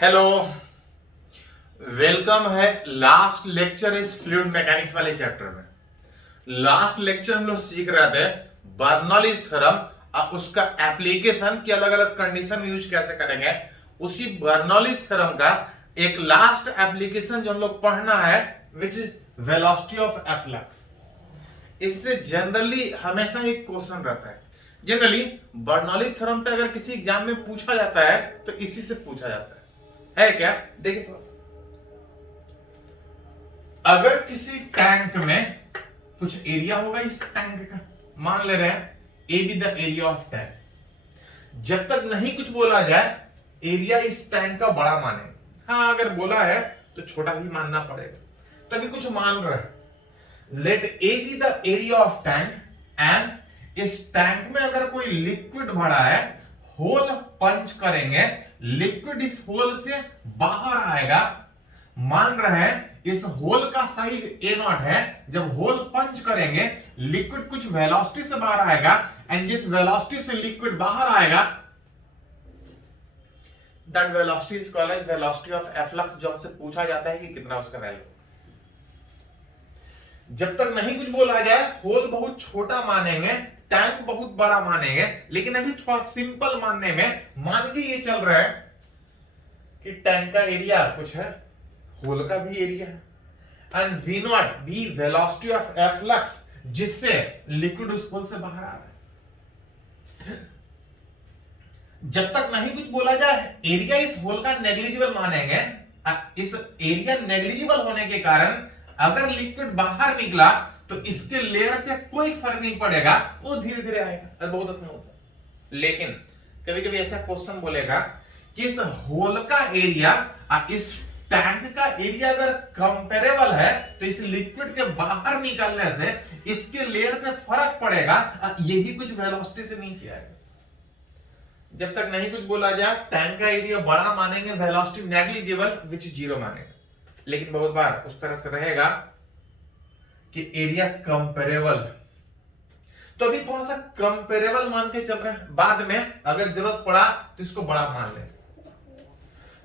Hello, welcome है। Last lecture इस fluid mechanics वाले चैप्टर में। लास्ट लेक्चर हम लोग सीख रहे थे बर्नौलीज थ्योरम और उसका एप्लीकेशन की अलग अलग कंडीशन में यूज कैसे करेंगे। उसी बर्नौलीज थ्योरम का एक लास्ट एप्लीकेशन जो हम लोग पढ़ना है विच वेलोसिटी ऑफ एफ्लक्स। इससे जनरली हमेशा एक क्वेश्चन रहता है। जनरली बर्नौलीज थ्योरम पे अगर किसी एग्जाम में पूछा जाता है तो इसी से पूछा जाता है क्या? देखिए थोड़ा सा, अगर किसी टैंक में कुछ एरिया होगा, इस टैंक का मान ले रहे हैं ए be the area of tank. जब तक नहीं कुछ बोला जाए एरिया इस टैंक का बड़ा माने। हाँ, अगर बोला है तो छोटा ही मानना पड़ेगा। तभी कुछ मान रहे हैं। Let a be the area of tank and इस टैंक में अगर कोई लिक्विड भरा है, होल पंच करेंगे, लिक्विड इस होल से बाहर आएगा। मान रहे हैं इस होल का साइज ए नॉट है। जब होल पंच करेंगे लिक्विड कुछ वेलोसिटी से बाहर आएगा एंड जिस वेलोसिटी से लिक्विड बाहर आएगा that velocity is called as velocity of efflux, जो हमसे पूछा जाता है कि कितना उसका वैल्यू। जब तक नहीं कुछ बोला जाए होल बहुत छोटा मानेंगे, टैंक बहुत बड़ा मानेंगे। लेकिन अभी थोड़ा सिंपल मानने में मान के ये चल रहा है कि टैंक का एरिया कुछ है, होल का भी एरिया है and v naught be velocity of efflux जिससे लिक्विड उस होल से बाहर आ रहा है। जब तक नहीं कुछ बोला जाए एरिया इस होल का नेग्लिजिबल मानेंगे। इस एरिया नेग्लिजिबल होने के कारण अगर लिक्विड बाहर निकला तो इसके लेयर पे कोई फर्क नहीं पड़ेगा, वो धीरे धीरे आएगा। बहुत आसान होता है। लेकिन कभी कभी ऐसा क्वेश्चन बोलेगा कि इस होल का एरिया और इस टैंक का एरिया अगर कंपेरेबल है तो इस लिक्विड के बाहर निकलने से इसके लेयर पे फर्क पड़ेगा, ये भी कुछ वेलोसिटी से नीचे आएगा। जब तक नहीं कुछ बोला जाए टैंक का एरिया बड़ा मानेंगे, वेलोसिटी नेग्लिजिबल विच जीरो मानेंगे। लेकिन बहुत बार उस तरह से रहेगा कि एरिया कंपेरेबल, तो अभी थोड़ा सा कंपेरेबल मान के चल रहे हैं। बाद में अगर जरूरत पड़ा तो इसको बड़ा मान ले।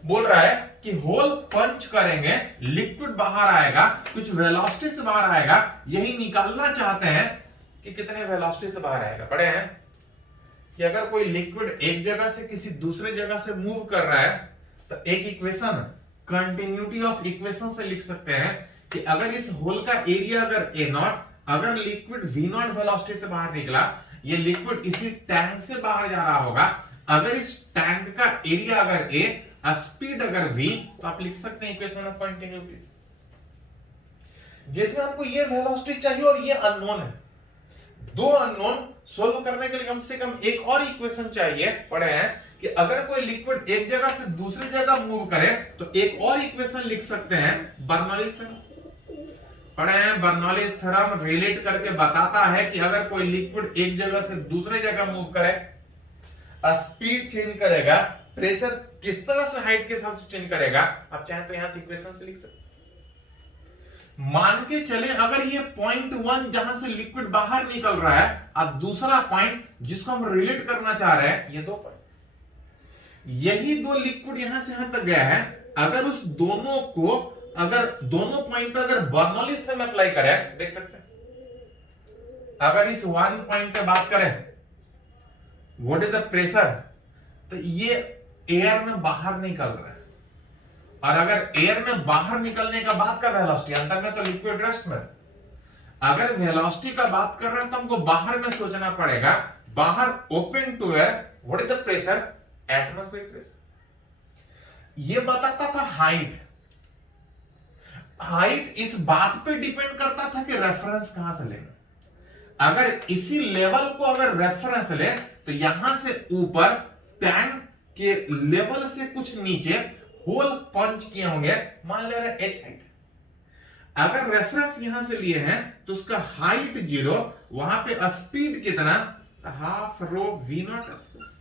बोल रहा है कि होल पंच करेंगे, लिक्विड बाहर आएगा, कुछ वेलोसिटी से बाहर आएगा। यही निकालना चाहते हैं कि कितने वेलोसिटी से बाहर आएगा। पढ़े हैं कि अगर कोई लिक्विड एक जगह से किसी दूसरे जगह से मूव कर रहा है तो एक इक्वेशन कंटिन्यूटी ऑफ इक्वेशन से लिख सकते हैं कि अगर इस होल का एरिया अगर ए नॉट, अगर लिक्विड वी नॉट वेलोसिटी से बाहर निकला, ये लिक्विड इसी टैंक से बाहर जा रहा होगा। अगर इस टैंक का एरिया अगर ए, स्पीड अगर v, तो आप लिख सकते हैं इक्वेशन ऑफ कंटिन्यूटी। जैसे हमको ये वेलोसिटी चाहिए और ये अननोन है, दो अननोन सोल्व करने के लिए कम से कम एक और इक्वेशन चाहिए। पढ़े हैं कि अगर कोई लिक्विड एक जगह से दूसरी जगह मूव करे तो एक और इक्वेशन लिख सकते हैं, बर्नौलीज थ्योरम। पढ़े हैं बर्नौलीज थ्योरम रिलेट करके बताता है कि अगर कोई लिक्विड एक जगह से दूसरी जगह मूव करे, स्पीड चेंज करेगा, प्रेशर किस तरह से हाइट के हिसाब से चेंज करेगा। आप चाहे तो यहां से इक्वेशन से लिख सकते। मान के चले अगर ये पॉइंट 1 जहां से लिक्विड बाहर निकल रहा है और दूसरा पॉइंट जिसको हम रिलेट करना चाह रहे हैं, ये दो पॉइंट, यही दो लिक्विड यहां से यहां तक गया है। अगर उस दोनों को, अगर दोनों पॉइंट पे अगर बर्नौलीज थ्योरम अप्लाई करें, देख सकते हैं। अगर इस वन पॉइंट पे बात करें व्हाट इज द प्रेशर, तो ये एयर में बाहर निकल रहा है। और अगर एयर में बाहर निकलने का बात कर रहे हैं वेलोसिटी, अंदर में तो लिक्विड रेस्ट में। अगर वेलोसिटी का बात कर रहे हैं तो हमको बाहर में सोचना पड़ेगा। बाहर open to air, what is the pressure? Atmospheric pressure. ये बताता था हाइट। हाइट इस बात पे डिपेंड करता था कि रेफरेंस कहां से लेना। अगर इसी लेवल को अगर रेफरेंस ले तो यहां से ऊपर टैंक के लेवल से कुछ नीचे होल पंच किए होंगे, मान ले रहे h हाइट। अगर रेफरेंस यहां से लिए हैं तो उसका हाइट 0, वहां पे स्पीड कितना? Half rho v naught speed.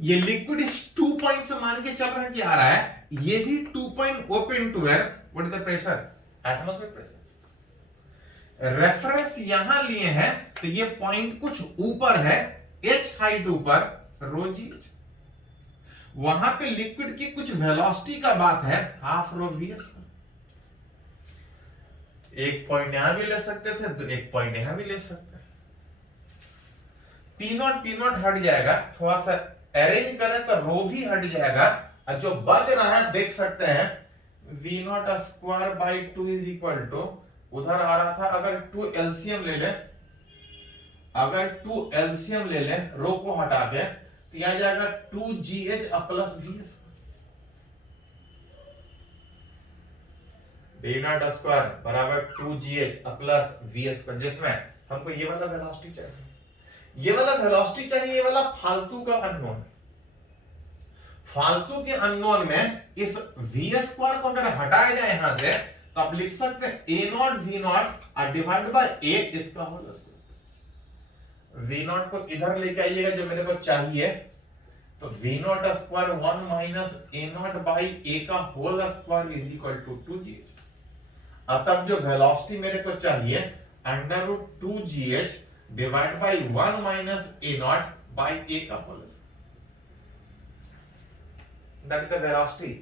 ये लिक्विड इस 2 पॉइंट से मान के चल रहे हैं कि आ रहा है, ये भी 2 point open to air, what is the pressure? Atmospheric pressure. Reference यहां लिए हैं तो ये पॉइंट कुछ ऊपर है, h हाइट ऊपर, रो जी। वहां पे लिक्विड की कुछ वेलोसिटी का बात है, हाफ रो वीएस। एक पॉइंट यहां भी ले सकते थे, तो एक पॉइंट यहां भी ले सकते हैं। पी नॉट हट जाएगा, थोड़ा सा अरेंज करें तो रो भी हट जाएगा, और जो बच रहा है देख सकते हैं V naught square by 2 is equal to, उधर आ रहा था, अगर 2 एलसीएम ले ले, अगर 2 एलसीएम ले ले रो को हटा के, तो यहां जाएगा 2GH plus VS, V naught square बराबर 2GH प्लस VS, जिसमें हमको ये वाला वेलोसिटी चाहिए, ये वाला वेलोसिटी चाहिए, ये वाला फालतू का अननोन। फालतू के अननोन में इस VS स्क्वायर को अगर हटाया जाए यहां से, तो आप लिख सकते हैं A not V not divide by A इसका होल स्क्वायर। V नॉट को इधर लेके आइएगा जो मेरे को चाहिए, तो V naught square 1 minus A naught by A का whole square is equal to 2GH। अब तब जो वेलोसिटी मेरे को चाहिए under root 2GH divide by 1 minus A naught by A का whole square, that is the velocity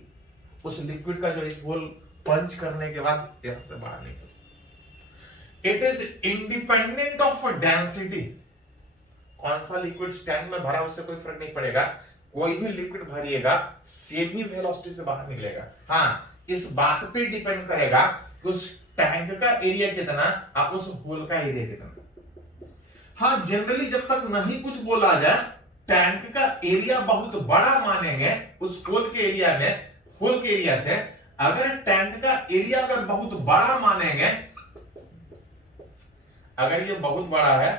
उस liquid का जो इस होल पंच करने के बाद यहां से बाहर निकल। It is independent of density. कौन सा लिक्विड टैंक में भरा उससे कोई फर्क नहीं पड़ेगा, कोई भी लिक्विड भरिएगा सेम ही वेलोसिटी से बाहर निकलेगा। हाँ, इस बात पे डिपेंड करेगा कि उस टैंक का एरिया कितना और उस होल का एरिया कितना। हाँ, जनरली जब तक नहीं कुछ बोला जाए, टैंक का एरिया बहुत बड़ा मानेंगे उस होल के एरिया में, होल के एरिया से। अगर टैंक का एरिया अगर बहुत बड़ा मानेंगे, अगर ये बहुत बड़ा है,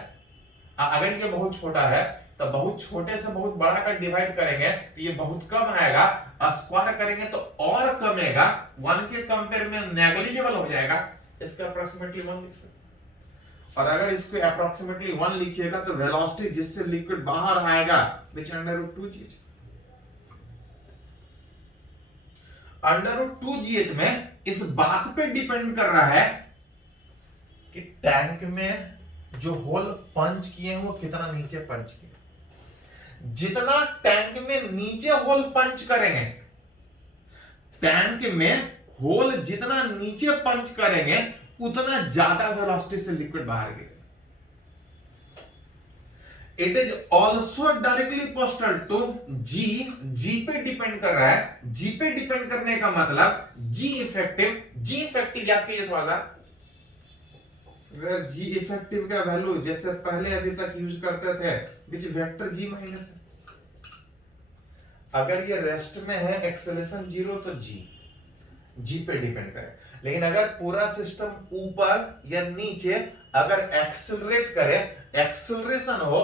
अगर ये बहुत छोटा है, तो बहुत छोटे से बहुत बड़ा का डिवाइड करेंगे तो ये बहुत कम आएगा, स्क्वायर करेंगे तो और कमेगा, 1 के कंपेयर में नेग्लिजिबल हो जाएगा। इसका अप्रोक्सीमेटली 1 लिख सकते। और अगर इसको अप्रोक्सीमेटली 1 लिखिएगा तो वेलोसिटी जिससे लिक्विड बाहर आएगा which under root 2GH। Under root 2GH में इस बात पे डिपेंड कर रहा है कि टैंक में जो होल पंच किए हैं वो कितना नीचे पंच किए। जितना टैंक में नीचे होल पंच करेंगे, टैंक में होल जितना नीचे पंच करेंगे उतना ज्यादा वेलोसिटी से लिक्विड बाहर गिरेगा। It is also directly proportional to G पे डिपेंड कर रहा है। जी पे डिपेंड करने का मतलब जी इफेक्टिव याद कीजिए थोड़ा सा। जी इफेक्टिव का वैल्यू जैसे पहले अभी तक यूज करते थे विच वेक्टर जी माइनस, अगर ये रेस्ट में है एक्सेलरेशन 0 तो जी पे डिपेंड करे। लेकिन अगर पूरा सिस्टम ऊपर या नीचे अगर एक्सेलरेट करे, एक्सेलरेशन हो,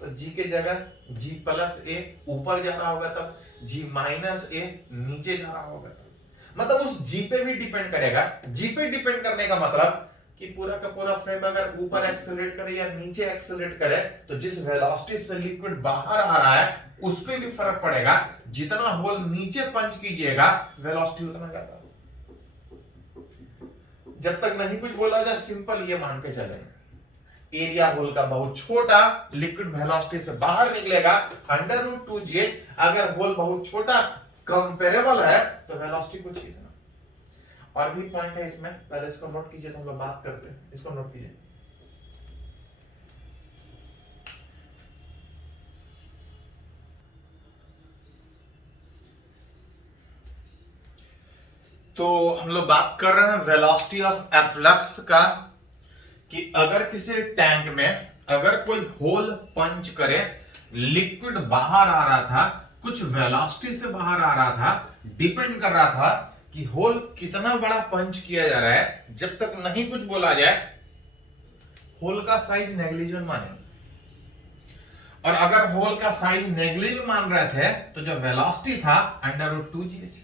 तो जी के जगह जी प्लस ए ऊपर जा रहा होगा, तब जी माइनस ए नीचे जा रहा होगा, तब मतलब उस जी पे भी डिपेंड करेगा। जी पे डिपेंड करने का मतलब कि पूरा का पूरा फ्रेम अगर ऊपर एक्सेलरेट करे या नीचे एक्सेलरेट करे, तो जिस वेलोसिटी से लिक्विड बाहर आ रहा है उस पे भी फर्क पड़ेगा। जितना होल नीचे पंच कीजिएगा वेलोसिटी उतना ज्यादा। जब तक नहीं कुछ बोला जाए सिंपल ये मान के चलेंगे, एरिया होल का बहुत छोटा, लिक्विड वेलोसिटी से बाहर निकलेगा अंडर रूट 2GH। अगर होल बहुत छोटा कंपेरेबल है तो वेलोसिटी कुछ इतना। और भी पॉइंट है इसमें, पहले इसको नोट कीजिए तो हम लोग बात करते हैं। इसको नोट कीजिए। तो हम लोग बात कर रहे हैं वेलोसिटी ऑफ एफ्लक्स का, कि अगर किसी टैंक में अगर कोई होल पंच करे, लिक्विड बाहर आ रहा था, कुछ वेलोसिटी से बाहर आ रहा था, डिपेंड कर रहा था कि होल कितना बड़ा पंच किया जा रहा है। जब तक नहीं कुछ बोला जाए होल का साइज नेग्लिजिबल माने, और अगर होल का साइज नेग्लिजिबल मान रहे थे तो जो वेलोसिटी था अंडर रूट 2GH,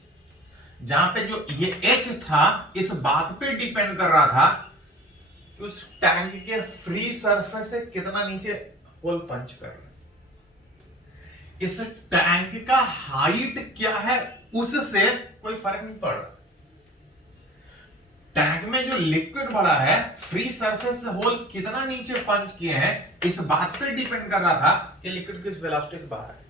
जहां पे जो ये h था इस बात पे डिपेंड कर रहा था कि उस टैंक के फ्री सरफेस से कितना नीचे होल पंच कर रहा है। इस टैंक का हाइट क्या है उससे कोई फर्क नहीं पड़ रहा। टैंक में जो लिक्विड भरा है, फ्री सरफेस से होल कितना नीचे पंच किए हैं, इस बात पे डिपेंड कर रहा था कि लिक्विड किस वेलोसिटी से बाहर है।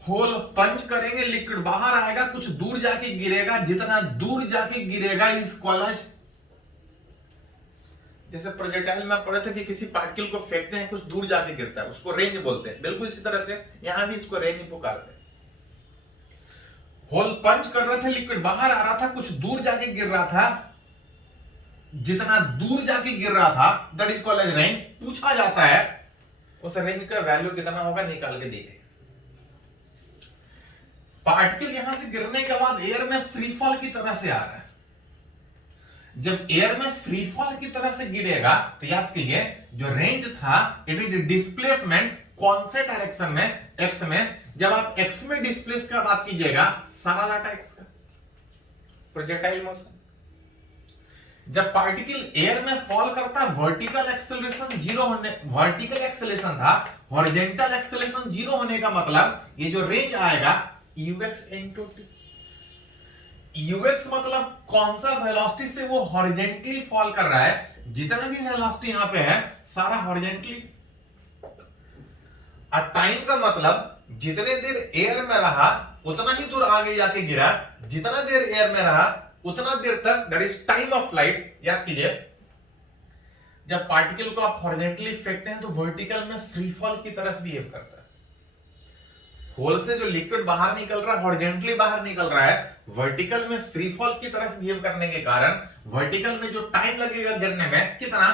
होल पंच करेंगे, लिक्विड बाहर आएगा, कुछ दूर जाके गिरेगा, जितना दूर जाके गिरेगा इज कॉल्ड एज, जैसे प्रोजेक्टाइल में पढ़े थे कि किसी पार्टिकल को फेंकते हैं कुछ दूर जाके गिरता है, उसको रेंज बोलते हैं। बिल्कुल इसी तरह से यहां भी इसको रेंज पुकारते हैं। होल पंच कर रहे थे, लिक्विड बाहर आ रहा था, कुछ दूर जाके गिर रहा था, जितना दूर जाके गिर रहा था that is called as range. पूछा जाता है उस रेंज का वैल्यू कितना होगा, निकाल के दिए। पार्टिकल यहां से गिरने के बाद एयर में फ्री फॉल की तरह से आ रहा है। जब एयर में फ्री फॉल की तरह से गिरेगा तो याद कीजिए जो रेंज था इट इज डिस्प्लेसमेंट, कौन से डायरेक्शन में, एक्स में। जब आप एक्स में डिस्प्लेस का बात कीजिएगा सारा डाटा एक्स का, प्रोजेक्टाइल मोशन। जब पार्टिकल एयर में फॉल करता है वर्टिकल एक्सेलरेशन जीरो होने, वर्टिकल एक्सेलरेशन था, हॉरिजॉन्टल एक्सेलरेशन जीरो होने का मतलब ये जो रेंज आएगा ux into t। ux मतलब कौन सा वेलोसिटी से वो हॉरिजॉन्टली फॉल कर रहा है, जितना भी वेलोसिटी यहां पे है सारा हॉरिजॉन्टली। और टाइम का मतलब जितने देर एयर में रहा उतना ही दूर आगे जाके गिरा, जितना देर एयर में रहा उतना देर तक, that is time of flight. याद कीजिए जब पार्टिकल को आप हॉरिजॉन्टली फेंकते हैं तो वर्टिकल में फ्री फॉल की तरह से बिहेव करता है। होल से जो लिक्विड बाहर निकल रहा है हॉरिजॉन्टली बाहर निकल रहा है, वर्टिकल में फ्री फॉल की तरह से बिहेव करने के कारण वर्टिकल में जो टाइम लगेगा गिरने में कितना,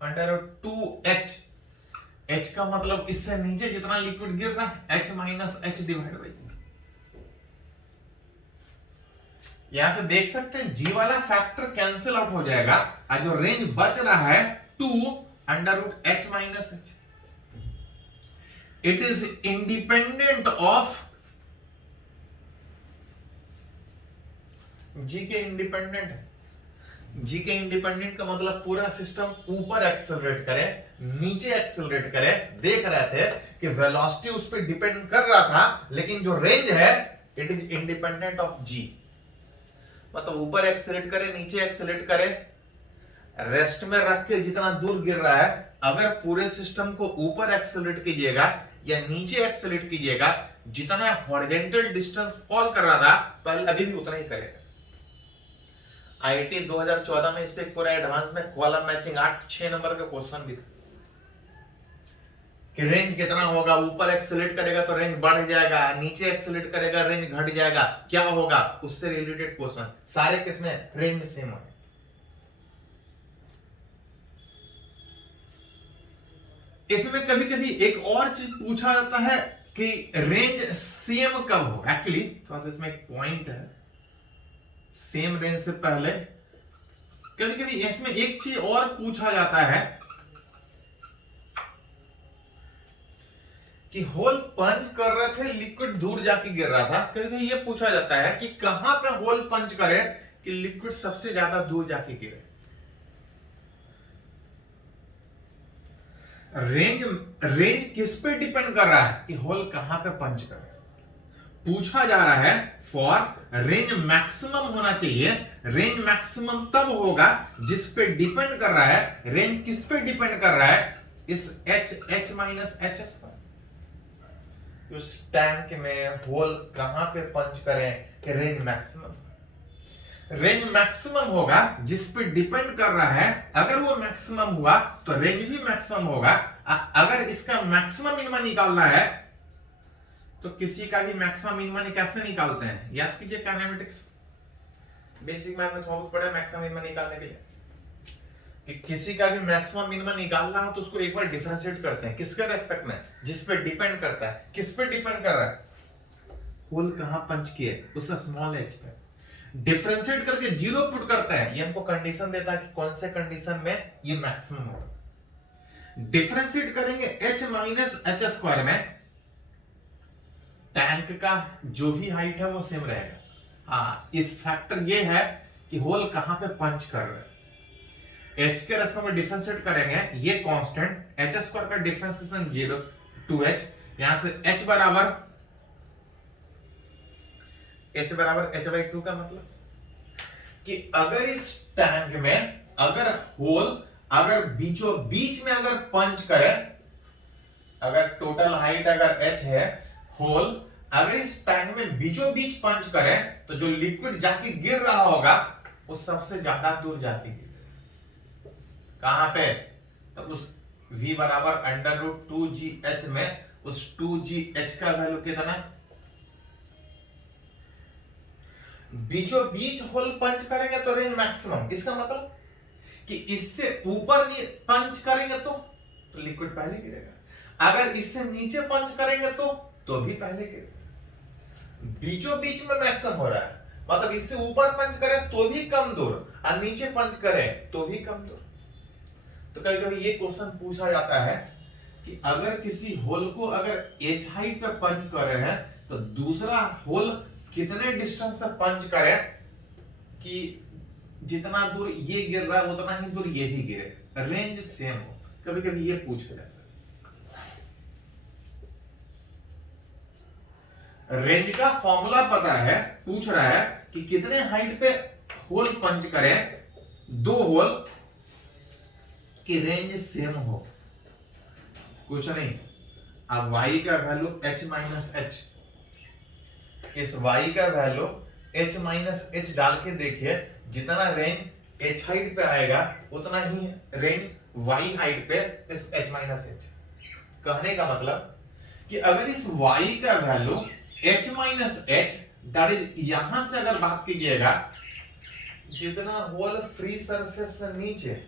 √2h। h का मतलब इससे नीचे जितना लिक्विड गिर रहा है h minus h divide by. यहां से देख सकते हैं g वाला फैक्टर कैंसिल आउट हो जाएगा और जो रेंज बच रहा है 2√h minus h। It is independent of G के इंडिपेंडेंट है। जी के इंडिपेंडेंट का मतलब पूरा सिस्टम ऊपर एक्सेलरेट करे नीचे एक्सेलरेट करे। देख रहे थे कि वेलोसिटी उस पर डिपेंड कर रहा था, लेकिन जो रेंज है इट इज इंडिपेंडेंट ऑफ जी। मतलब ऊपर एक्सेलरेट करे नीचे एक्सेलरेट करे, रेस्ट में रख के जितना दूर गिर रहा है, अगर पूरे सिस्टम को ऊपर एक्सेलरेट कीजिएगा या नीचे एक्सेलरेट कीजिएगा, जितना हॉरिजॉन्टल डिस्टेंस फॉल कर रहा था पहले अभी भी उतना ही करेगा। आईआईटी 2014 में इस पे पूरा एडवांस में कॉलम मैचिंग 8-6 नंबर का क्वेश्चन भी था कि रेंज कितना होगा, ऊपर एक्सेलरेट करेगा तो रेंज बढ़ जाएगा, नीचे एक्सेलरेट करेगा रेंज घट जाएगा, क्या होगा, उससे रिलेटेड क्वेश्चन सारे किसमें रेंज सेम है। इसमें कभी कभी एक और चीज पूछा जाता है कि रेंज सेम कब हो। एक्चुअली थोड़ा सा इसमें एक पॉइंट है, सेम रेंज से पहले कभी कभी इसमें एक चीज और पूछा जाता है कि होल पंच कर रहे थे लिक्विड दूर जाके गिर रहा था। कभी कभी ये पूछा जाता है कि कहां पे होल पंच करे कि लिक्विड सबसे ज्यादा दूर जाके गिरे। रेंज किस पे डिपेंड कर रहा है कि होल कहां पे पंच करे। पूछा जा रहा है फॉर रेंज मैक्सिमम होना चाहिए। रेंज मैक्सिमम तब होगा जिस पे डिपेंड कर रहा है, रेंज किस पे डिपेंड कर रहा है, इस h माइनस hs पर। उस टैंक में होल कहां पे पंच करें कि रेंज मैक्सिमम। रेंज मैक्सिमम होगा जिस पे डिपेंड कर रहा है, अगर वो मैक्सिमम हुआ तो रेंज भी मैक्सिमम होगा। अगर इसका मैक्सिमम मिनिमम निकालना है तो किसी का भी मैक्सिमम मिनिमम कैसे निकालते हैं, याद कीजिए काइनेमेटिक्स बेसिक मैथ में बहुत पढ़े मैक्सिमम मिनिमम निकालने के लिए कि किसी का भी मैक्सिमम मिनिमम निकालना हो तो उसको एक बार डिफरेंशिएट करते हैं किसके रेस्पेक्ट में, जिस पे डिपेंड करता है। किस पे डिपेंड कर रहा है, होल कहां पंच किए उस स्मॉल h पे। डिफरेंशिएट करके जीरो पुट करते हैं, ये हमको कंडीशन देता है कि कौन से कंडीशन में ये मैक्सिमम होगा। डिफरेंशिएट करेंगे h माइनस h स्क्वायर में, टैंक का जो भी हाइट है वो सेम रहेगा। हाँ, इस फैक्टर ये है कि होल कहां पे पंच कर रहे हैं। h के रेस्पेक्ट में डिफरेंशिएट करेंगे, ये कांस्टेंट h स्क्वायर का डिफरेंशिएशन 0 2h, यहां से h बराबर h/2 का मतलब कि अगर इस टैंक में अगर होल अगर बीचों बीच में अगर पंच करे, अगर टोटल हाइट अगर h है होल अगर इस टैंक में बीचों बीच पंच करें तो जो लिक्विड जाके गिर रहा होगा वो सबसे ज्यादा दूर जाके गिरेगा। कहां पे? तो उस v बराबर √2gh में उस 2gh का वैल्यू कितना? बीचों बीच होल पंच करेंगे तो रेंज मैक्सिमम। इसका मतलब कि इससे ऊपर पंच करेंगे तो लिक्विड पहले गिरेगा, अगर इससे नीचे पंच करेंगे तो भी पहले गिरेगा। बीचों बीच में मैक्सिमम हो रहा है, मतलब इससे ऊपर पंच करें तो भी कम दूर और नीचे पंच करें तो भी कम दूर। तो कभी कभी ये क्वेश्चन पूछा जाता है कि अगर किसी होल को अगर एच हाइट पे पंच कर रहे हैं तो दूसरा होल कितने डिस्टेंस पे पंच करें कि जितना दूर ये गिर रहा है उतना ही दूर ये भी गिरे, रेंज सेम हो। कभी कभी ये पूछा जाता है। रेंज का फॉर्मूला पता है, पूछ रहा है कि कितने हाइट पे होल पंच करें, दो होल की रेंज सेम हो। कुछ नहीं, अब y का वैल्यू h माइनस एच, इस y का वैल्यू h माइनस एच डाल के देखिए, जितना रेंज h हाइट पे आएगा उतना ही रेंज y हाइट पे इस h माइनस एच। कहने का मतलब कि अगर इस y का value h minus H that is यहां से अगर बात कीजिएगा, जितना होल फ्री सरफेस से नीचे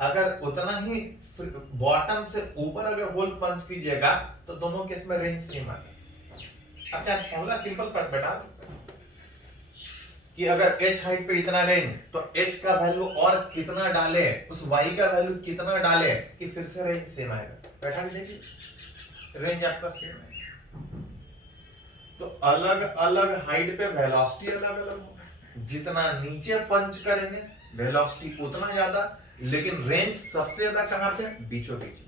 अगर उतना ही बॉटम से ऊपर अगर होल पंच कीजिएगा तो दोनों केस में रेंज सेम आती है। अब क्या फॉर्मूला सिंपल पर बैठा सकते हैं कि अगर h हाइट पे इतना रेंज तो h का वैल्यू और कितना डाले, उस y का वैल्यू कितना डाले कि फिर से रेंज सेम आएगा। बैठा के देखिए, रेंज आपका सेम है। तो अलग अलग हाइट पे वेलोसिटी अलग अलग होगा, जितना नीचे पंच करेंगे वेलोसिटी उतना ज्यादा, लेकिन रेंज सबसे ज्यादा कहां पे? बीचों बीच।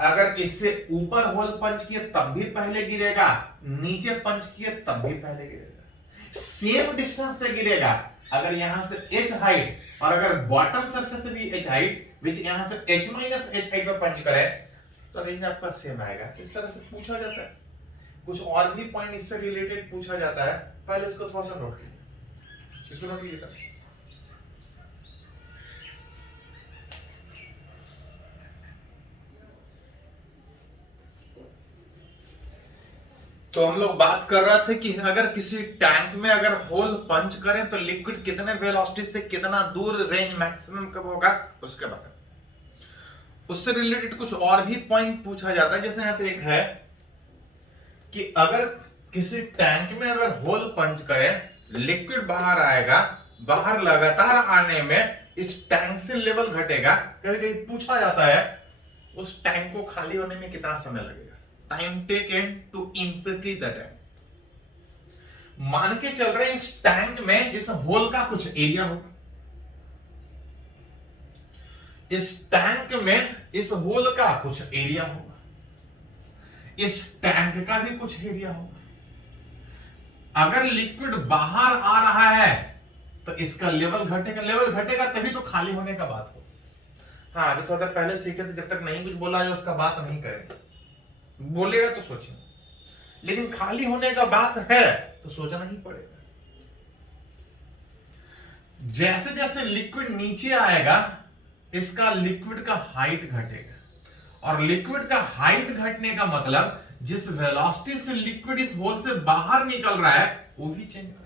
अगर इससे ऊपर होल पंच किए तब भी पहले गिरेगा, नीचे पंच किए तब भी पहले गिरेगा, सेम डिस्टेंस पे गिरेगा। अगर यहां से h हाइट और अगर बॉटम सरफेस से भी h हाइट विच यहां से h माइनस h हाइट पे पंच करें तो रेंज आपका सेम आएगा। इस तरह से पूछा जाता है। कुछ और भी पॉइंट इससे रिलेटेड पूछा जाता है, पहले इसको थोड़ा सा नोट कीजिए, इसको नोट कीजिएगा। तो हम लोग बात कर रहे थे कि अगर किसी टैंक में अगर होल पंच करें तो लिक्विड कितने वेलोसिटी से कितना दूर रेंज मैक्सिमम कब होगा, उसके बारे में। उससे रिलेटेड कुछ और भी पॉइंट पूछा जाता है। जैसे यहां पे एक है कि अगर किसी टैंक में अगर होल पंच करें, लिक्विड बाहर आएगा, बाहर लगातार आने में इस टैंक से लेवल घटेगा। कभी कभी पूछा जाता है उस टैंक को खाली होने में कितना समय लगेगा, time taken to empty the tank. मान के चल रहे हैं इस टैंक में इस होल का कुछ एरिया होगा, इस टैंक में इस होल का कुछ एरिया होगा, इस टैंक का भी कुछ एरिया होगा। अगर लिक्विड बाहर आ रहा है तो इसका लेवल घटेगा, लेवल घटेगा तभी तो खाली होने का बात हो। हाँ, अभी थोड़ा पहले सीखे थे, जब तक नहीं कुछ बोला जाए उसका बात नहीं करेंगे, बोलेगा तो सोचेंगे, लेकिन खाली होने का बात है तो सोचना ही पड़ेगा। जैसे जैसे लिक्विड नीचे आएगा इसका लिक्विड का हाइट घटेगा, और लिक्विड का हाइट घटने का मतलब जिस वेलोसिटी से लिक्विड इस होल से बाहर निकल रहा है वो भी चेंज करेगा।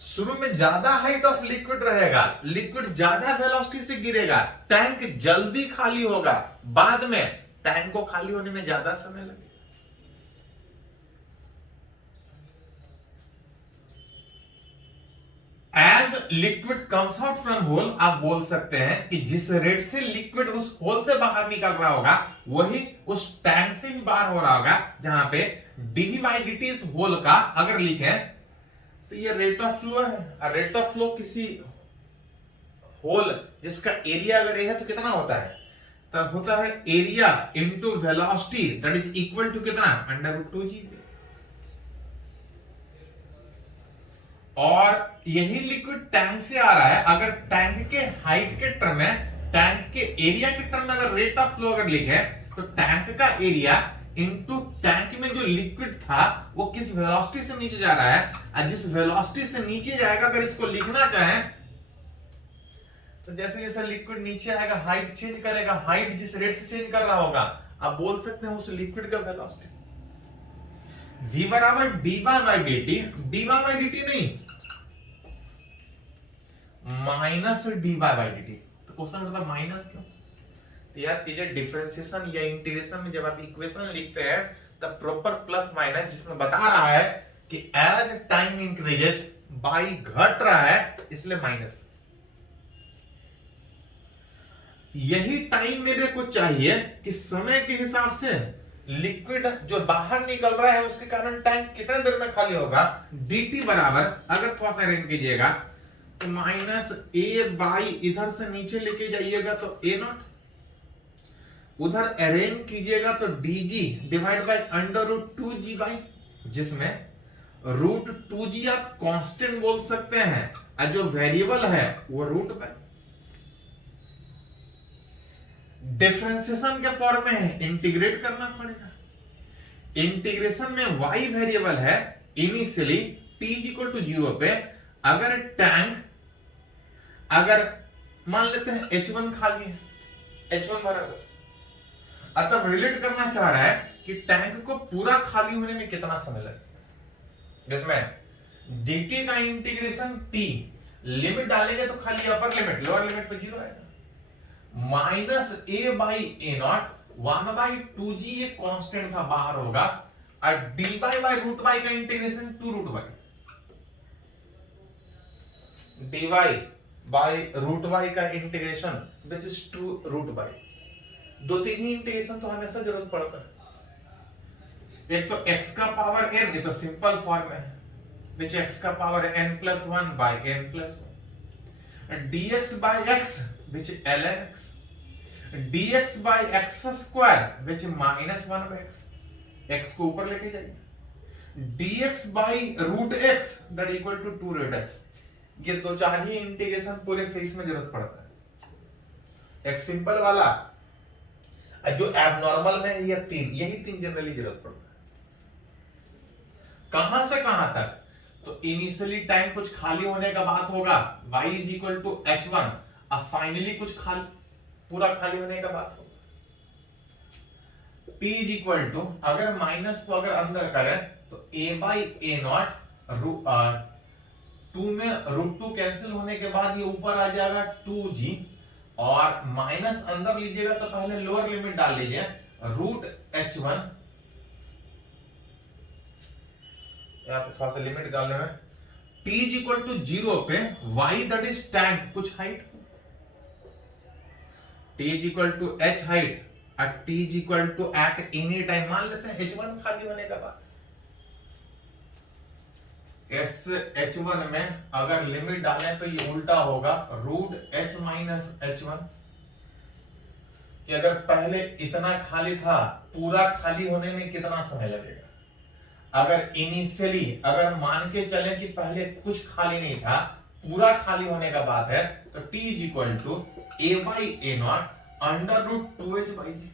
शुरू में ज्यादा हाइट ऑफ लिक्विड रहेगा, लिक्विड ज्यादा वेलोसिटी से गिरेगा, टैंक जल्दी खाली होगा, बाद में टैंक को खाली होने में ज्यादा समय लगेगा। As liquid comes out from hole, आप बोल सकते हैं कि जिस रेट से लिक्विड उस होल से बाहर निकल रहा होगा वही उस टैंक से भी बाहर हो रहा होगा। जहां पे dv by dt इस होल का अगर लिखें तो ये रेट ऑफ फ्लो है। रेट ऑफ फ्लो किसी होल जिसका एरिया अगर है तो कितना होता है, तब होता है area into velocity that is equal to कितना, √2g। और यही लिक्विड टैंक से आ रहा है, अगर टैंक के हाइट के टर्म में, टैंक के एरिया के टर्म में अगर रेट ऑफ फ्लो अगर लिखे तो टैंक का एरिया इनटू टैंक में जो लिक्विड था वो किस वेलोसिटी से नीचे जा रहा है, और जिस वेलोसिटी से नीचे जाएगा अगर इसको लिखना चाहें तो जैसे जैसे लिक्विड नीचे आएगा हाइट चेंज करेगा, हाइट जिस रेट से चेंज कर रहा होगा आप बोल सकते हैं उस लिक्विड का वेलोसिटी। v बराबर dy बाई dt नहीं माइनस dy बाई dt। तो क्वेश्चन मतलब माइनस क्यों? तो याद कीजिए डिफरेंशिएशन या इंटीग्रेशन में जब आप इक्वेशन लिखते हैं तब प्रॉपर प्लस माइनस, जिसमें बता रहा है कि एज टाइम इंक्रीजेज बाई घट रहा है इसलिए माइनस। यही टाइम मेरे को चाहिए कि समय के हिसाब से लिक्विड जो बाहर निकल रहा है उसके कारण टैंक कितने देर में खाली होगा। dt बराबर अगर थोड़ा सा अरेंज कीजिएगा तो माइनस ए बाई इधर से नीचे लेके जाइएगा तो ए नॉट, उधर अरेंज कीजिएगा तो dg divide by under root 2g by, जिसमें रूट 2g आप कांस्टेंट बोल सकते हैं और जो वेरिएबल है वो रूट बाई। डिफरेंशिएशन के फॉर्म में है, इंटीग्रेट करना पड़ेगा। इंटीग्रेशन में y वेरिएबल है इनिशियली t इक्वल टू 0 पे, अगर टैंक अगर मान लेते हैं h1 खाली है, h1 बराबर अतः रिलेट करना चाह रहा है कि टैंक को पूरा खाली होने में कितना समय लगेगा, जिसमें dt का इंटीग्रेशन t लिमिट डालेंगे तो खाली अपर लिमिट लोअर लिमिट पे 0 आएगा, minus A by A not 1 by 2g ये कांस्टेंट था बाहर होगा, और dy बाई रूट बाई का integration 2 root by, dy by root by का integration which is 2 root by. दो तीन ही इंटीग्रेशन तो हमेशा जरूरत पड़ता है, एक तो x का पावर n, ये तो सिंपल फॉर्म है विच x का power n+1 by n+1, dx by x which ln x, dx by x square which minus 1 by x, x को ऊपर लेके जाइए, dx by root x that equal to 2 root x। ये दो चार ही integration पूरे फेस में जरूरत पड़ता है, एक सिंपल वाला जो एबनॉर्मल में है या तीन, यही तीन जनरली जरूरत पड़ता है। कहां से कहां तक? तो इनिशियली टाइम कुछ खाली होने का बात होगा y is equal to h1, अब फाइनली कुछ खाली पूरा खाली होने का बात होगा t इज इक्वल टू, अगर माइनस को अगर अंदर करें तो a बाई ए नॉट 2 में रूट 2 कैंसिल होने के बाद ये ऊपर आ जाएगा 2g, और माइनस अंदर लीजिएगा तो पहले लोअर लिमिट डाल लीजिए रूट h1, यहां पे थोड़ा सा लिमिट डालने में, t इज इक्वल टू 0 पे y दैट इज टैंक कुछ height, t is equal to h height और t is equal to at any time मान लेते हैं h1 खाली होने का बाद, इस h1 में अगर लिमिट डालें तो ये उल्टा होगा रूट h माइनस h1, कि अगर पहले इतना खाली था पूरा खाली होने में कितना समय लगेगा। अगर इनिशियली अगर मान के चले कि पहले कुछ खाली नहीं था पूरा खाली होने का बात है तो t is equal to a by A not under root 2h by G.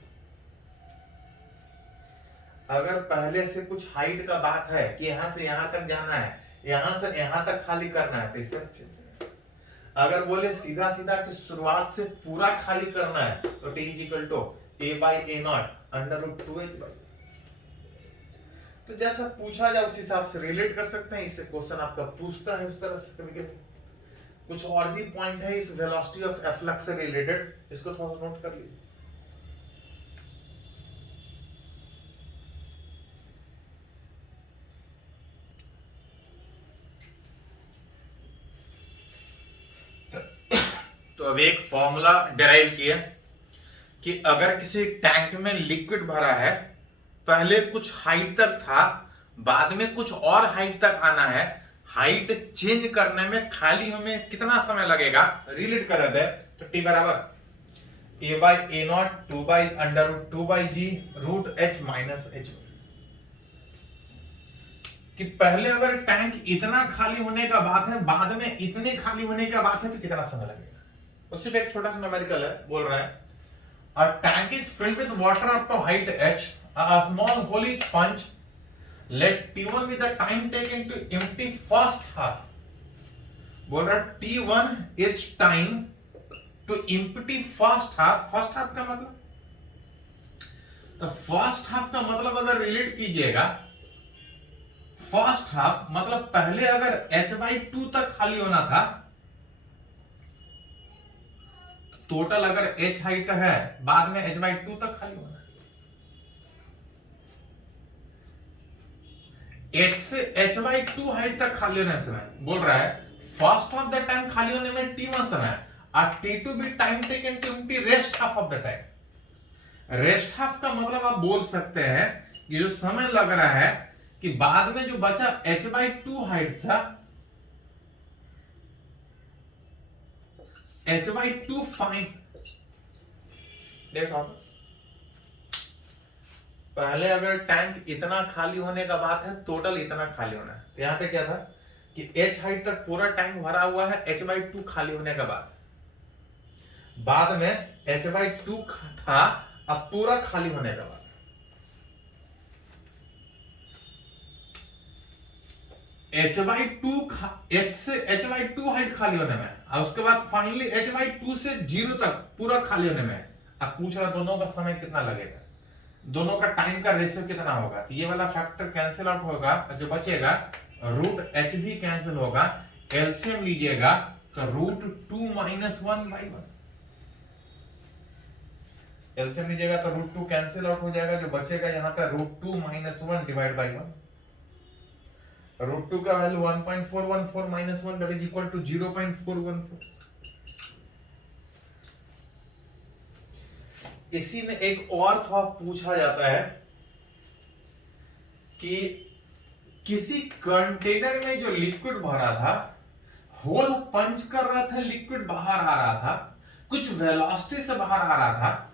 अगर पहले से कुछ हाइट का बात है कि यहां से यहां तक जाना है, यहां से यहां तक खाली करना है, तो इससे अगर बोले सीधा सीधा कि शुरुआत से पूरा खाली करना है तो t is equal to a by A not under root 2h by. तो जैसा पूछा जाए उस हिसाब से रिलेट कर सकते हैं, इससे क्वेश्चन आपका पूछता है उस तरह से। कभी कभी कुछ और भी पॉइंट है इस वेलोसिटी ऑफ एफ्लक्स से रिलेटेड, इसको थोड़ा सा नोट कर लीजिए। तो अब एक फॉर्मूला डिराइव किया कि अगर किसी टैंक में लिक्विड भरा है, पहले कुछ हाइट तक था, बाद में कुछ और हाइट तक आना है, हाइट चेंज करने में खाली हमें कितना समय लगेगा, रिलेट कर रहे थे। तो टी बराबर A by A not 2 by under root 2 by G root H minus H, कि पहले अगर टैंक इतना खाली होने का बात है, बाद में इतने खाली होने का बात है, तो कितना समय लगेगा। उसी पे एक छोटा सा न्यूमेरिकल है, बोल रहा है a tank is filled with water up to height h a small hole is punched. Let T1 be the time taken to empty first half. बोल रहा T1 is time to empty first half. First half का मतलब, तो first half का मतलब अगर relate कीजिएगा, first half मतलब पहले अगर h/2 तक खाली होना था, टोटल अगर h हाइट है, बाद में h/2 तक खाली होना है। h से h/2 हाइट तक खाली होने समय बोल रहा है फर्स्ट ऑफ द टाइम खाली होने में T1 समय और T2 भी time taken to empty rest half of the time. Rest half का मतलब आप बोल सकते हैं कि जो समय लग रहा है कि बाद में जो बचा h/2 हाइट था, h/2 फाइन। देखो पहले अगर टैंक इतना खाली होने का बात है, टोटल इतना खाली होना है, तो यहां पे क्या था कि h हाइट तक पूरा टैंक भरा हुआ है h/2 खाली होने का बाद में h/2 था, अब पूरा खाली होने का बाद h से h/2 हाइट खाली होने में, और उसके बाद फाइनली h/2 से 0 तक पूरा खाली होने में। अब पूछ रहा दोनों का समय कितना लगेगा, दोनों का टाइम का रेशियो कितना होगा, तो ये वाला फैक्टर कैंसिल आउट होगा, जो बचेगा √h भी कैंसिल होगा, एलसीएम लीजिएगा तो √2 - 1/1, एलसीएम लीजिएगा तो √2 कैंसिल आउट हो जाएगा, जो बचेगा यहाँ पे √2 - 1 डिवाइड बाय 1। √2 का value 1.414 - 1 that is equal to 0.414। इसी में एक और था, पूछा जाता है कि किसी कंटेनर में जो लिक्विड भरा था, होल पंच कर रहा था, लिक्विड बाहर आ रहा था, कुछ वेलोसिटी से बाहर आ रहा था।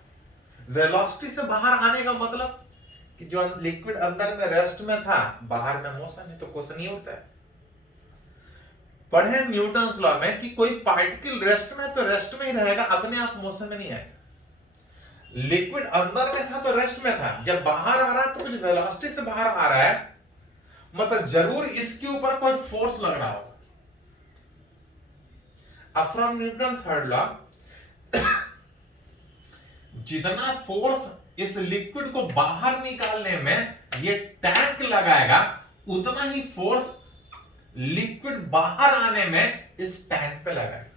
वेलोसिटी से बाहर आने का मतलब कि जो लिक्विड अंदर में रेस्ट में था, बाहर में मोशन है, तो क्वेश्चन नहीं उठता है। पढ़े न्यूटन्स लॉ में कि कोई पार्टिकल रेस्ट में तो रेस्ट में ही रहेगा, अपने आप मोशन में नहीं आएगा। लिक्विड अंदर में था तो रेस्ट में था, जब बाहर आ रहा है तो कुछ वेलोसिटी से बाहर आ रहा है, मतलब जरूर इसके ऊपर कोई फोर्स लग रहा होगा। अब फ्रॉम न्यूटन थर्ड लॉ, जितना फोर्स इस लिक्विड को बाहर निकालने में ये टैंक लगाएगा, उतना ही फोर्स लिक्विड बाहर आने में इस टैंक पे लगाएगा।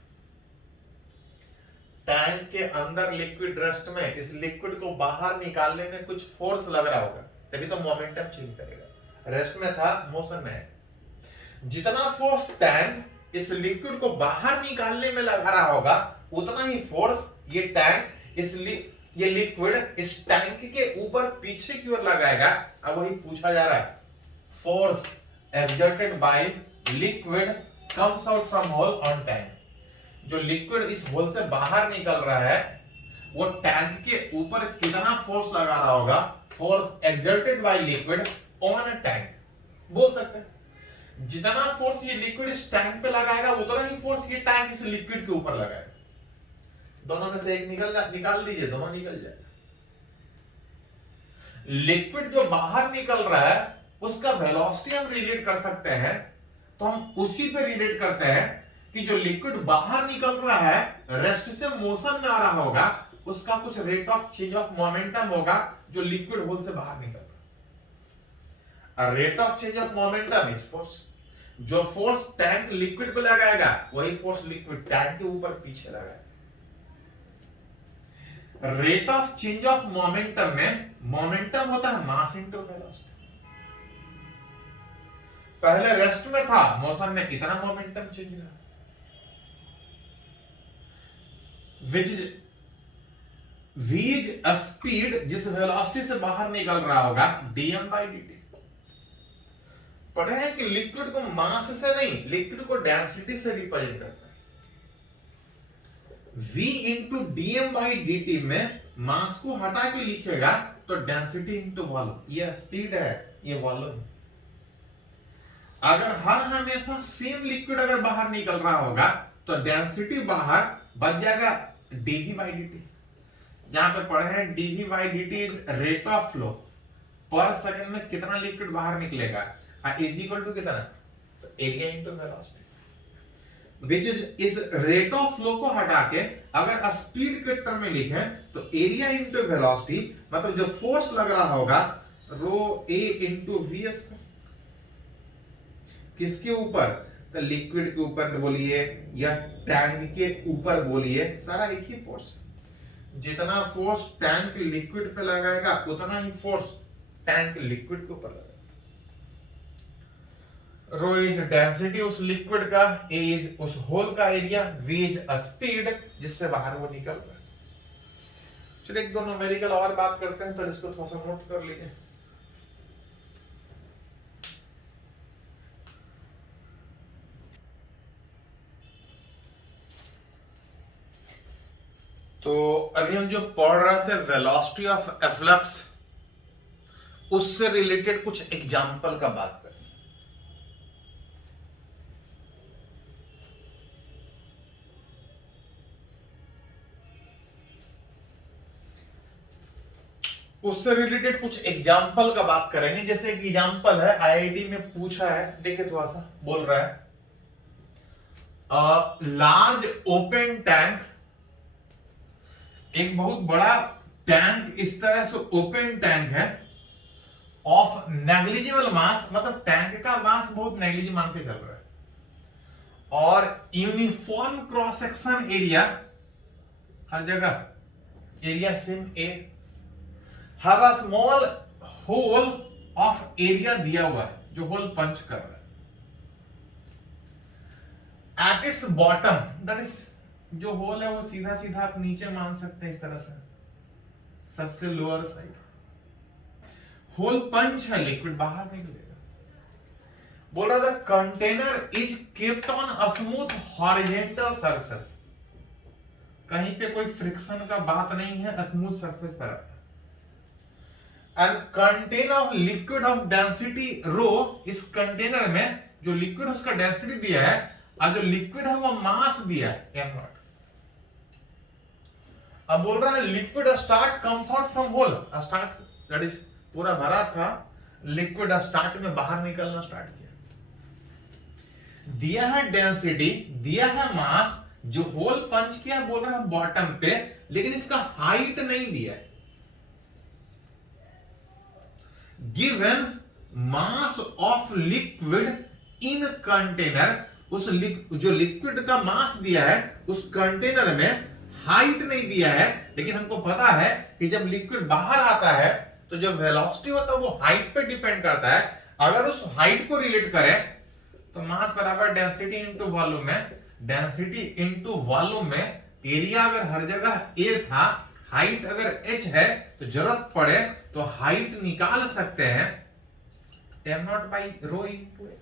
टैंक के अंदर लिक्विड रेस्ट में, इस लिक्विड को बाहर निकालने में कुछ फोर्स लग रहा होगा, तभी तो मोमेंटम चेंज करेगा। रेस्ट में था, मोशन में है। जितना फोर्स टैंक इस लिक्विड को बाहर निकालने में लगा रहा होगा, उतना ही फोर्स ये टैंक ये लिक्विड इस टैंक के ऊपर पीछे की ओर लगाएगा। अब वही पूछा जा रहा है, force exerted by liquid comes out from hole on tank. जो लिक्विड इस होल से बाहर निकल रहा है, वो टैंक के ऊपर कितना फोर्स लगा रहा होगा, force exerted by liquid on a tank. बोल सकते हैं जितना फोर्स ये लिक्विड इस टैंक पे लगाएगा, उतना ही फोर्स ये टैंक इस लिक्विड के ऊपर लगाएगा। दोनों में से एक निकाल दीजिए, दोनों निकल जाएगा। लिक्विड जो बाहर निकल रहा है, उसका वेलोसिटी हम रिलेट कर सकते हैं, तो हम उसी पे रिलेट करते हैं कि जो लिक्विड बाहर निकल रहा है, रेस्ट से मोशन में आ रहा होगा, उसका कुछ rate of change of momentum होगा जो लिक्विड होल से बाहर निकल रहा है। Rate of change of momentum is force. जो फोर्स टैंक लिक्विड पे लगाएगा, वही फोर्स लिक्विड टैंक के ऊपर पीछे लगाएगा। Rate of change of momentum में मोमेंटम होता है मास इनटू वेलोसिटी। पहले रेस्ट में था, मोशन में इतना मोमेंटम चेंज रहा, which is v is a speed, जिस वेलोसिटी से बाहर निकल रहा होगा, dm/dt। पढ़े हैं कि लिक्विड को मास से नहीं, लिक्विड को डेंसिटी से रिप्रेजेंट करता है। v इंटू dm/dt में मास को हटा के लिखेगा तो डेंसिटी इंटू वॉल्यूम, ये स्पीड है, ये वॉल्यूम। अगर हर हमेशा सेम लिक्विड अगर बाहर निकल रहा होगा, तो डेंसिटी बाहर बच जाएगा dv/dt। यहां पे पढ़े हैं dv/dt is rate of flow, पर सेकंड में कितना लिक्विड बाहर निकलेगा, इज इक्वल टू कितना, तो area into velocity, which is rate of flow को हटा के अगर स्पीड के टर्म में लिखे तो एरिया इनटू वेलोसिटी, मतलब जो फोर्स लग रहा होगा रो ए इनटू वीएस, किसके ऊपर, तो लिक्विड के ऊपर बोलिए या टैंक के ऊपर बोलिए, सारा एक ही फोर्स। जितना फोर्स टैंक लिक्विड पे लगाएगा उतना ही फोर्स टैंक लिक्विड के ऊपर लगाएगा। रो इज डेंसिटी उस लिक्विड का, ए इज उस होल का एरिया, वी इज स्पीड जिससे बाहर वो निकल रहा है। चलिए एक दो न्यूमेरिकल और बात करते हैं, तो इसको थोड़ा सा नोट कर लीजिए। तो अभी हम जो पढ़ रहे थे वेलोसिटी ऑफ एफ्लक्स, उससे रिलेटेड कुछ एग्जाम्पल का बात करें। उससे रिलेटेड कुछ एग्जाम्पल का बात करेंगे। जैसे एक एग्जाम्पल है, आईआईटी में पूछा है, देखिए थोड़ा सा बोल रहा है, लार्ज ओपन टैंक, एक बहुत बड़ा टैंक इस तरह से ओपन टैंक है, ऑफ नेग्लिजिबल मास, मतलब टैंक का मास बहुत नेग्लिजिबल मान के चल रहा है, और यूनिफॉर्म क्रॉस सेक्शन एरिया, हर जगह area same a, have a small hole of area दिया हुआ है, जो होल पंच कर रहा है, at its bottom, that is जो होल है वो सीधा सीधा आप नीचे मान सकते हैं इस तरह से, सबसे लोअर साइड होल पंच है, लिक्विड बाहर निकलेगा। बोल रहा था container is kept on a smooth horizontal surface, कहीं पे कोई फ्रिक्शन का बात नहीं है, स्मूथ सरफेस पर है। And container of liquid of density rho, इस कंटेनर में जो लिक्विड उसका डेंसिटी दिया है और जो लिक्विड है वो मास दिया है m नॉट। अब बोल रहा है liquid start comes out from hole, start that is पूरा भरा था, लिक्विड स्टार्ट में बाहर निकलना स्टार्ट किया, दिया है डेंसिटी, दिया है मास, जो होल पंच किया बोल रहा है बॉटम पे, लेकिन इसका हाइट नहीं दिया है। Given mass of liquid in container, उस जो लिक्विड का मास दिया है उस कंटेनर में हाइट नहीं दिया है, लेकिन हमको पता है कि जब लिक्विड बाहर आता है तो जो वेलोसिटी होता है वो हाइट पे डिपेंड करता है। अगर उस हाइट को रिलेट करें तो मास बराबर डेंसिटी इनटू वॉल्यूम में, डेंसिटी इनटू वॉल्यूम में, एरिया अगर हर जगह ए था, हाइट अगर h है, तो जरूरत पड़े तो हाइट निकाल सकते हैं m not by rho into A.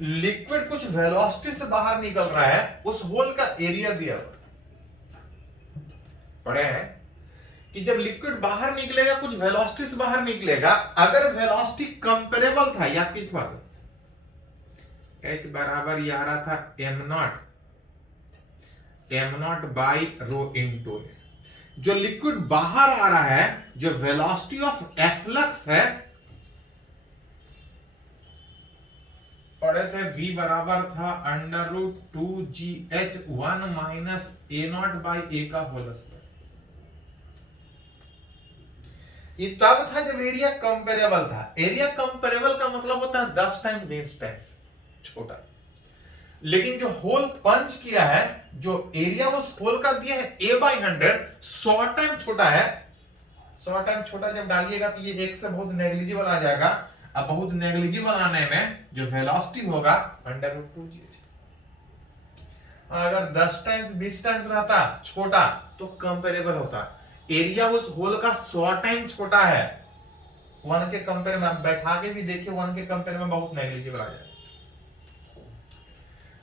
Liquid कुछ वेलोसिटी से बाहर निकल रहा है, उस होल का एरिया दिया हुआ पढ़े हैं कि जब लिक्विड बाहर निकलेगा कुछ वेलोसिटी से बाहर निकलेगा, अगर वेलोसिटी कंपेरेबल था, याद कीजिए थोड़ा सा, h बराबर ये आ रहा था m not by rho into A. जो लिक्विड बाहर आ रहा है, जो वेलोसिटी ऑफ एफ्लक्स है, पढ़े थे v बराबर था √2gh1 minus a naught by a का होल स्क्वायर। ये तब था जब एरिया कंपेरेबल था। एरिया कंपेरेबल का मतलब होता है 10 टाइम डिस्टेंस छोटा, लेकिन जो होल पंच किया है, जो एरिया उस होल का दिया है a/100, 100 टाइम छोटा है। 100 टाइम छोटा जब डालिएगा तो ये 1 से बहुत नेग्लिजिबल आ जाएगा। अब बहुत नेग्लिजिबल आने में जो वेलोसिटी होगा √2g। अगर 10 टाइम्स 20 टाइम्स रहता छोटा तो कंपेरेबल होता। एरिया उस होल का 100 टाइम छोटा है, 1 के कंपेयर में। आप बैठा के भी देखिए 1 के कंपेयर में बहुत नेग्लिजिबल आ जाए।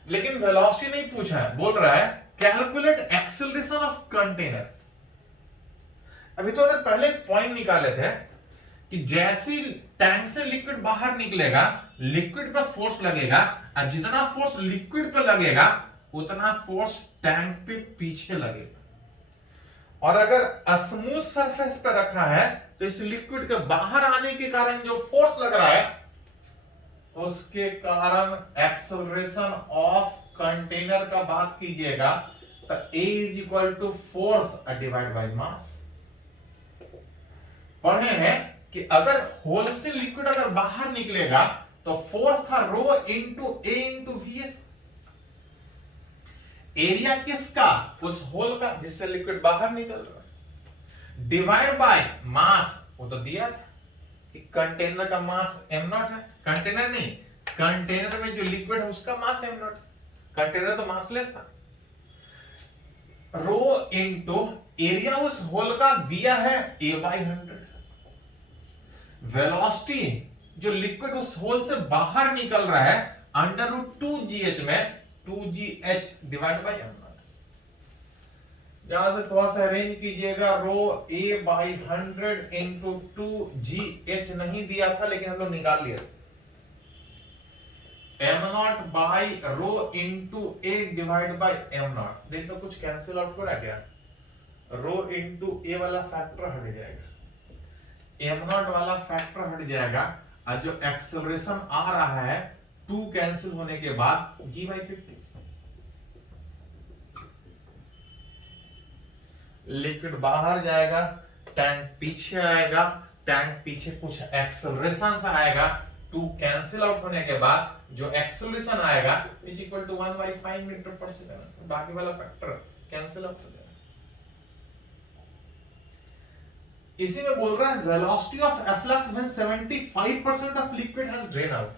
लेकिन वेलोसिटी नहीं पूछा है, बोल रहा है कैलकुलेट एक्सेलरेशन ऑफ कंटेनर। अभी तो अगर पहले एक पॉइंट निकाले थे कि जैसे टैंक से लिक्विड बाहर निकलेगा, लिक्विड पर फोर्स लगेगा, और जितना फोर्स लिक्विड पर लगेगा उतना फोर्स टैंक पे पीछे लगेगा। और अगर स्मूथ सरफेस पर रखा है तो इस लिक्विड के बाहर आने के कारण जो फोर्स लग रहा है उसके कारण एक्सेलरेशन ऑफ कंटेनर का बात कीजिएगा तो A is equal to force divide by mass. पढ़े हैं कि अगर होल से लिक्विड अगर बाहर निकलेगा तो फोर्स था रो इंटू ए इंटू वीएस। एरिया किसका? उस होल का जिससे लिक्विड बाहर निकल रहा है, डिवाइड बाय मास। वो तो दिया था कि कंटेनर का मास m नॉट है, कंटेनर नहीं, कंटेनर में जो लिक्विड है उसका मास m नॉट, कंटेनर तो मासलेस था। रो इंटू एरिया उस होल का दिया है a/100। वेलोसिटी जो लिक्विड उस होल से बाहर निकल रहा है √2gh में 2gh divide by m not. यहां से थोड़ा सा अरेंज कीजिएगा, रो a/100 इंटू 2gh नहीं दिया था लेकिन हम लोग निकाल लिया m not by rho into a divide by m not. देख तो कुछ कैंसिल आउट हो रहा है क्या? रो इंटू a वाला फैक्टर हट जाएगा, m नॉट वाला फैक्टर हट जाएगा और जो एक्सेलरेशन आ रहा है 2 कैंसिल होने के बाद g/50। लिक्विड बाहर जाएगा, टैंक पीछे आएगा, टैंक पीछे कुछ एक्सेलरेशन से आएगा, 2 कैंसिल आउट होने के बाद जो एक्सेलरेशन आएगा इज इक्वल टू 1/5 मीटर पर सेकंड। बाकी वाला फैक्टर कैंसिल आउट हो जाएगा। इसी में बोल रहा है velocity of efflux when 75% of liquid has drain out.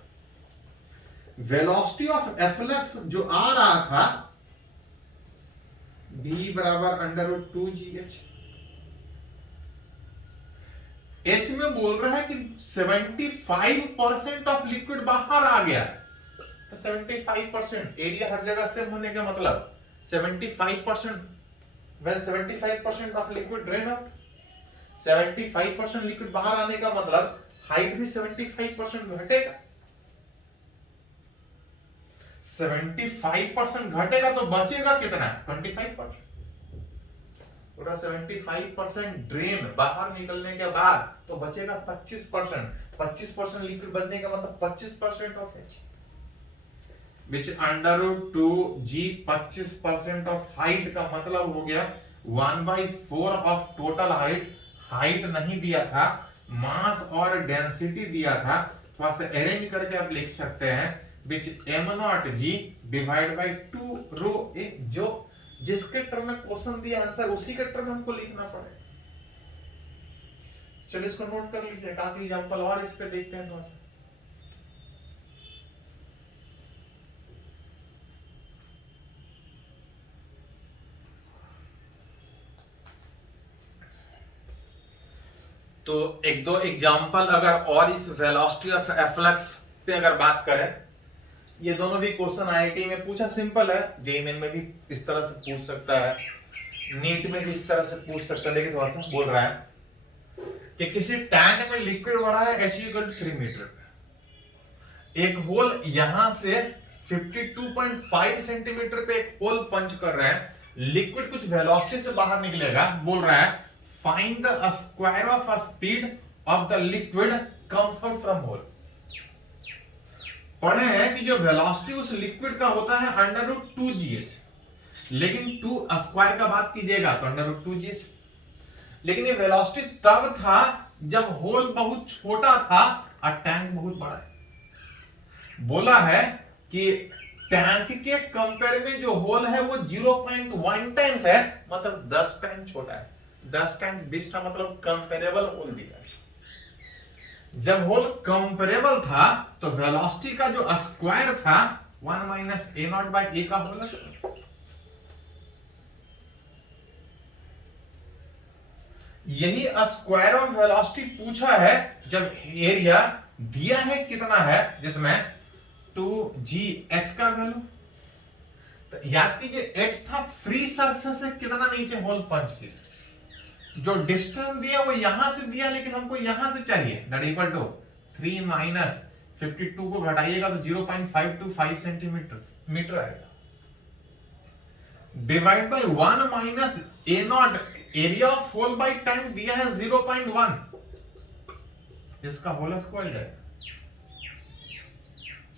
Velocity of efflux जो आ रहा था v बराबर √2gh, h में बोल रहा है कि 75% ऑफ लिक्विड बाहर आ गया, तो 75% एरिया हर जगह सेम होने का मतलब 75% when 75% of liquid drain out, 75% liquid बाहर आने का मतलब हाइट भी 75% घटेगा। 75% घटेगा तो बचेगा कितना? 25%। पूरा 75% ड्रेन बाहर निकलने के बाद तो बचेगा 25%। 25% लिक्विड बचने का मतलब 25% of h, which √2g 25% of height का मतलब हो गया 1/4 ऑफ टोटल हाइट। हाइट नहीं दिया था, मास और डेंसिटी दिया था। थोड़ा सा अरेंज करके आप लिख सकते हैं which m0g divide by 2 rho a, जो जिसके टर्म में क्वेश्चन दिया आंसर उसी के टर्म में हमको लिखना पड़ेगा। चलिए इसको नोट कर लीजिए, काफी एग्जांपल और इस पे देखते हैं थोड़ा सा। तो एक दो एग्जांपल अगर और इस वेलोसिटी ऑफ एफ्लक्स पे अगर बात करें, ये दोनों भी क्वेश्चन आईआईटी में पूछा, सिंपल है, जेईई मेन में भी इस तरह से पूछ सकता है, नीट में भी इस तरह से पूछ सकता है। लेकिन थोड़ा सा बोल रहा है कि किसी टैंक में लिक्विड भरा है h = 3 मीटर पे, एक होल यहां से 52.5 सेंटीमीटर पे एक होल पंच कर रहे हैं, लिक्विड कुछ वेलोसिटी से बाहर निकलेगा। बोल रहा है find the square of speed of the liquid comes out from hole. पढ़े हैं कि जो वेलोसिटी उस लिक्विड का होता है √2gh, लेकिन 2 स्क्वायर का बात कीजिएगा तो √2gh। लेकिन ये वेलोसिटी तब था जब होल बहुत छोटा था और टैंक बहुत बड़ा है। बोला है कि टैंक के कंपेयर में जो होल है वो 0.1 टाइम्स है, मतलब 10 टाइम छोटा है। 10 टाइम्स 20 का मतलब कंपेरेबल होल दिया है। जब होल कंपेरेबल था तो वेलोसिटी का जो स्क्वायर था 1 - a0/a का होल है। यही स्क्वायर ऑफ वेलोसिटी पूछा है जब एरिया दिया है कितना है, जिसमें 2gh का वैल्यू। तो याद कीजिए h था फ्री सरफेस से कितना नीचे होल पंच किया, जो डिस्टेंस दिया वो यहां से दिया, लेकिन हमको यहां से चाहिए, दैट इक्वल टू 3 - 52 को घटाइएगा तो 0.525 सेंटीमीटर आएगा, divide by 1 - a0। Area of hole by tank दिया है 0.1, इसका होल स्क्वायर है।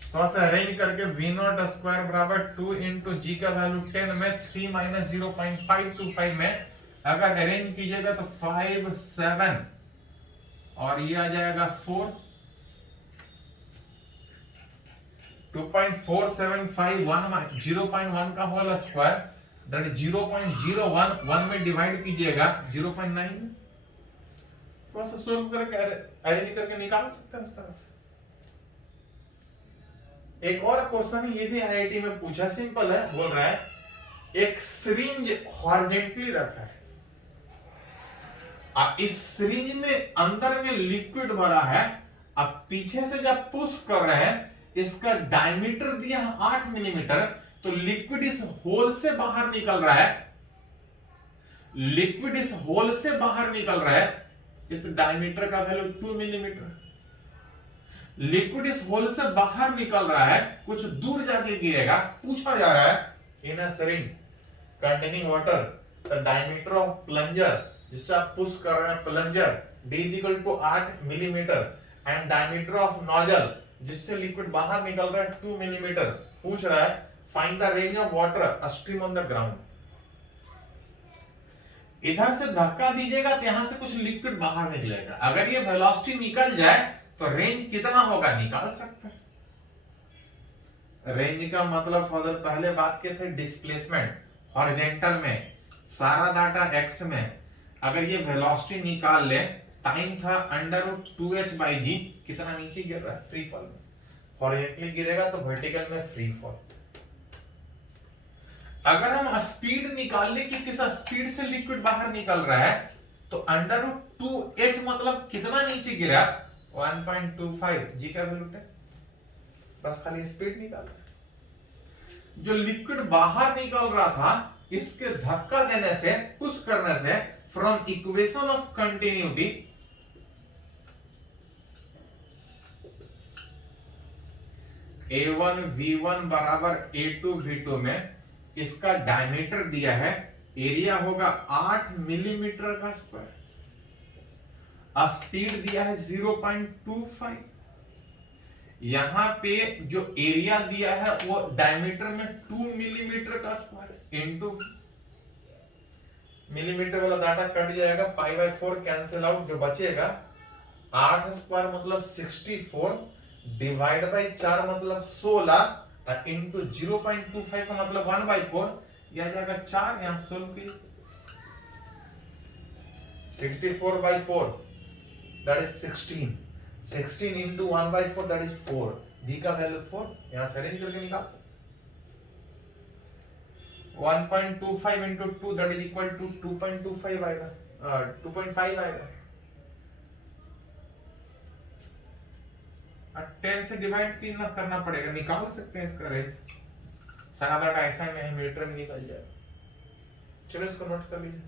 तो ऐसे अरेंज करके v नॉट स्क्वायर बराबर 2 इंटू जी का वैल्यू 10 में 3 माइनस 0.525 में अगर अरेंज कीजिएगा तो 5 7 और ये आ जाएगा 4, 2.475 0.1 का होल स्क्वायर दैट इज 0.01, 1 में डिवाइड कीजिएगा 0.9 में, तो ऐसे सोल्व करके अरेंज करके निकाल सकते हैं उस तरह से। एक और क्वेश्चन ये भी आईआईटी में पूछा, सिंपल है, बोल रहा है एक सिरिंज हॉरिजॉन्टली रखा है, इस सिरिंज में अंदर में लिक्विड भरा है, अब पीछे से जब पुश कर रहे हैं इसका डायमीटर दिया है 8 मिलीमीटर, तो लिक्विड इस होल से बाहर निकल रहा है, लिक्विड इस होल से बाहर निकल रहा है, इस डायमीटर का वैल्यू 2 मिलीमीटर, लिक्विड इस होल से बाहर निकल रहा है, कुछ दूर जाके गिरेगा, पूछा जा रहा है in a syringe containing water the diameter of plunger, जिससे आप पुश कर रहे हैं plunger d = 8 millimetre and diameter of nozzle जिससे लिक्विड बाहर निकल रहा है 2 मिलीमीटर, पूछ रहा है find the range of water upstream on the ground. इधर से धक्का दीजिएगा तो यहां से कुछ लिक्विड बाहर निकलेगा, अगर ये वेलोसिटी निकल जाए तो रेंज कितना होगा निकाल सकते हैं। रेंज का मतलब फादर पहले बात किए थे डिस्प्लेसमेंट, हॉरिजॉन्टल में सारा डाटा x में, अगर ये वेलोसिटी निकाल ले, टाइम था √2h/g, कितना नीचे गिर रहा है फ्री फॉल में, हॉरिजॉन्टली गिरेगा तो वर्टिकल में फ्री फॉल। अगर हम स्पीड निकाल ले कि किस स्पीड से लिक्विड बाहर निकल रहा है, तो √2h मतलब कितना नीचे गिरा, 1.25 g का वैल्यू है, बस खाली स्पीड निकालना है। जो लिक्विड बाहर निकल रहा था इसके धक्का देने से, पुश करने से, from equation of continuity A1 V1 बराबर A2 V2 में इसका डायमीटर दिया है, एरिया होगा 8 मिलीमीटर का स्क्वायर, स्पीड दिया है 0.25, यहां पे जो एरिया दिया है वो डायमीटर में 2 मिलीमीटर का स्क्वायर इनटू मिलीमीटर वाला डाटा कट जाएगा, π/4 कैंसिल आउट, जो बचेगा 8 स्क्वायर मतलब 64 डिवाइड बाय 4 मतलब 16 इनटू 0.25 का मतलब 1/4, यह आ जाएगा 4, यहां सोल्व कीजिए 64/4 that is 16 into 1/4 that is 4, v का वैल्यू 4, यहां से अरेंज करके निकाल सकते। 1.25 into 2 that is equal to 2.25 आएगा, 2.5 आएगा, 10 से डिवाइड कितना करना पड़ेगा, निकाल सकते हैं इसका रेंज, सारा डाटा ऐसा में मीटर में निकल जाएगा। चलो इसको नोट कर लीजिए।